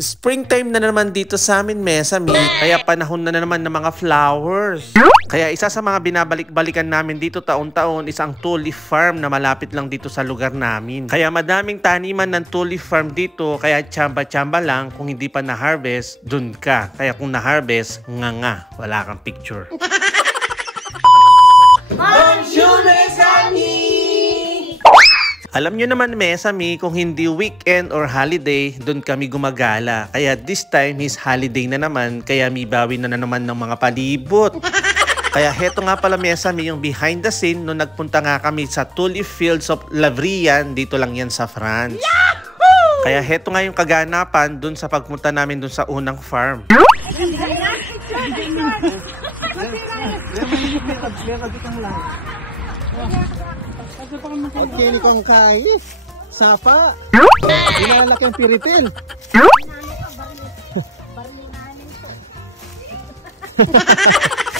Springtime na naman dito sa amin, Mesami. Kaya panahon na naman ng mga flowers. Kaya isa sa mga binabalik-balikan namin dito taon-taon is ang tulip farm na malapit lang dito sa lugar namin. Kaya madaming taniman ng tulip farm dito, kaya tsamba-tsamba lang. Kung hindi pa na-harvest, dun ka. Kaya kung na-harvest, nga, wala kang picture. Bonjour, Mesami! Alam nyo naman, Mesami, kung hindi weekend or holiday, doon kami gumagala. Kaya this time is holiday na naman, kaya may bawi na naman ng mga palibot. Kaya heto nga pala, Mesami, yung behind the scene nung nagpunta nga kami sa Tulip Fields of Lavrian, dito lang yan sa France. Yahoo! Kaya heto nga yung kaganapan doon sa pagpunta namin doon sa unang farm. Okay, ni kong kai. Sapa. Inalaki ang piripil.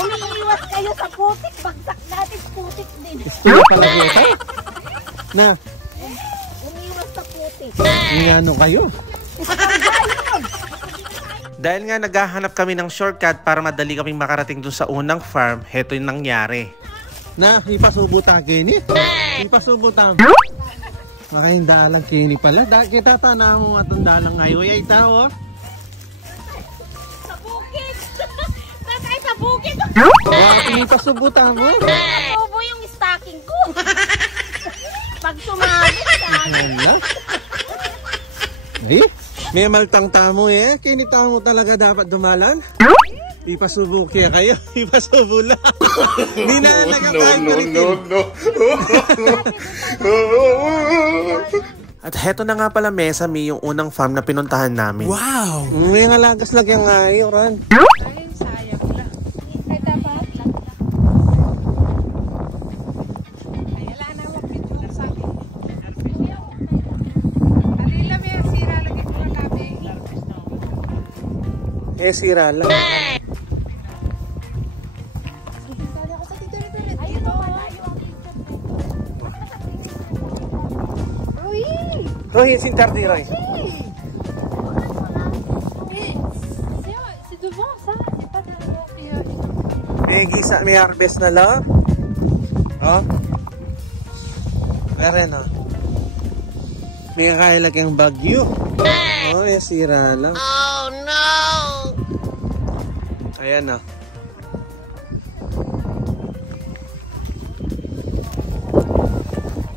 Umiiwas kayo sa putik. Bagsak natin putik din. Sino pala ito? Na. Umiiwas sa putik. Ingano kayo? Dahil nga naghahanap kami ng shortcut para madali kaming makarating doon sa unang farm, heto yung nangyari. Na, ipasubuta kini. Ipasubuta. Makahindalang kini pala. Kita na mo atong dalang ngayon. Ay tao. Sa bukid. Tatay sa bukid. Ipasubuta mo. Tubo yung stocking ko. Pag sumabit sa akin. Ay, may maltang tamo eh. Kinita mo talaga dapat dumalan. Ipasubo kaya kayo. Ipasubo lang. Hindi na nagkakain pa rin. No. At heto na nga pala, Mesami, yung unang farm na pinuntahan namin. Wow! May ngalagas lang yung ngayon, Ran. Ayun, sayang lang. Ay, dapat lang. Ay, wala na ako picture sa akin. Alila, may sira lagi ko nabi. Eh, sira lang. Ayun o, malayo ang picture. Uy! Roy, sintardi, Roy. C'est devant ça, c'est pas derrière. May gisa, may harvest na lang. Oh. Meron, oh. May kailag yung bagyo. Oh, eh, sira lang. Oh no! Ayan, oh.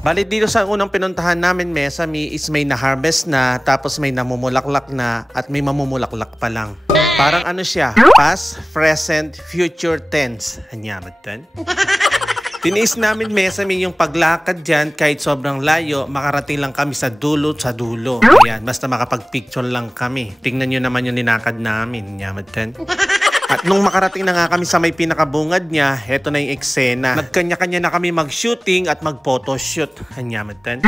Bali dito sa unang pinuntahan namin, Mesami, is may na-harvest na, tapos may namumulaklak na, at may mamumulaklak pa lang. Parang ano siya, past, present, future tense. Hanyamat tan. Tiniis namin, Mesami, yung paglakad dyan kahit sobrang layo, makarating lang kami sa dulo. Ayan, basta makapag-picture lang kami. Tingnan nyo naman yung linakad namin. Hanyamat tan. At nung makarating na nga kami sa may pinakabungad niya, heto na yung eksena. Nagkanya-kanya na kami mag-shooting at mag-photoshoot. Hanyamatan.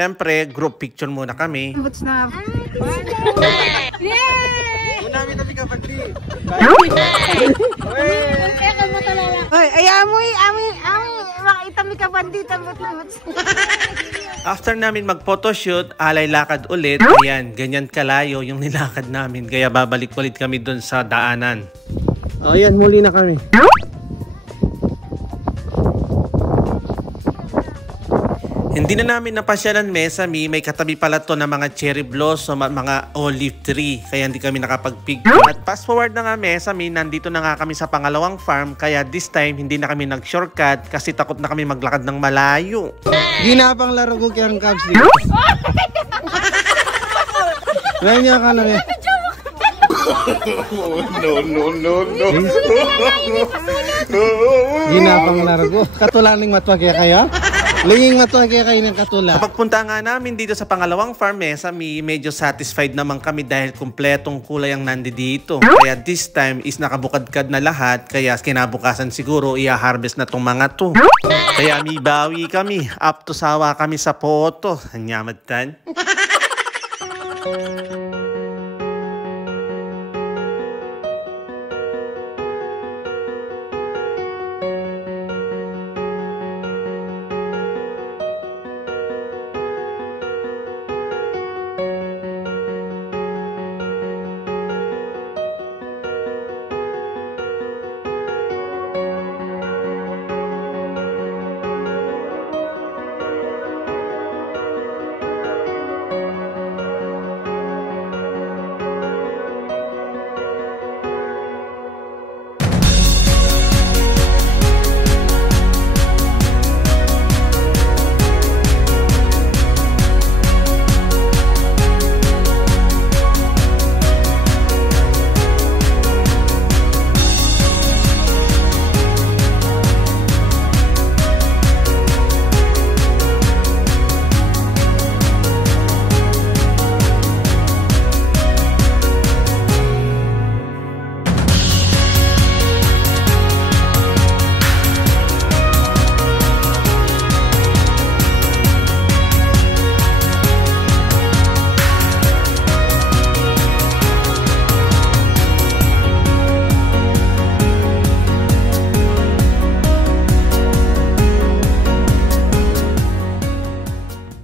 Siyempre, group picture muna kami. What's na? Yay! Manami tapi kapatid. Kaya ka mo talaga. Ay, amoy, makita mi ka bandita mo. After namin mag-photoshoot, alay lakad ulit. Ayan, ganyan kalayo yung nilakad namin. Kaya babalik ulit kami dun sa daanan. Oh, yan, muli na kami. Hindi na namin napasyalan Mesami, may katabi pala to na mga cherry blossom at mga olive tree. Kaya hindi kami nakapag-picture. At fast forward na nga Mesami, nandito na nga kami sa pangalawang farm. Kaya this time, hindi na kami nag-shortcut kasi takot na kami maglakad ng malayo. Ginapang laro ko kayang Cubs dito. Ngayon niya ka na rin. No. Ginapang laro ko. Katulaning matwa kaya kaya? Linging matwa kaya kayo ng katula. Kapag punta nga namin dito sa pangalawang farm Mesami, medyo satisfied naman kami dahil kumpletong kulay ang nandi dito. Kaya this time is nakabukadkad na lahat, kaya kinabukasan siguro i-harvest na tong mga to. Kaya may bawi kami, up to sawa kami sa photo. Anyamatan.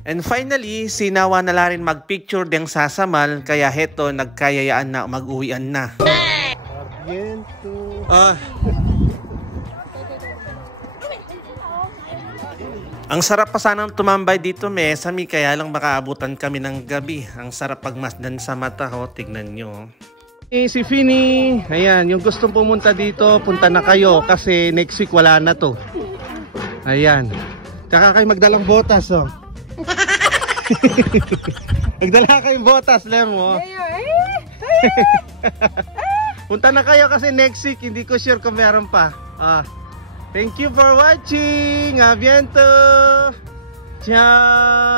And finally, sinawa na la rin mag-picture deng sasamal, kaya heto, nagkayayaan na mag-uwian na. Ang sarap pa sanang tumambay dito, Mesami, kaya lang makaabutan kami ng gabi. Ang sarap pagmasdan sa mata, ho. Tignan nyo. Si Fini, ayan, yung gustong pumunta dito, punta na kayo kasi next week wala na to. Ayan. Tsaka kayo magdalang botas, oh. Nagdala kayong botas, Lemo. Punta na kayo kasi next week, hindi ko sure kung meron pa. Thank you for watching. Abiento. Ciao.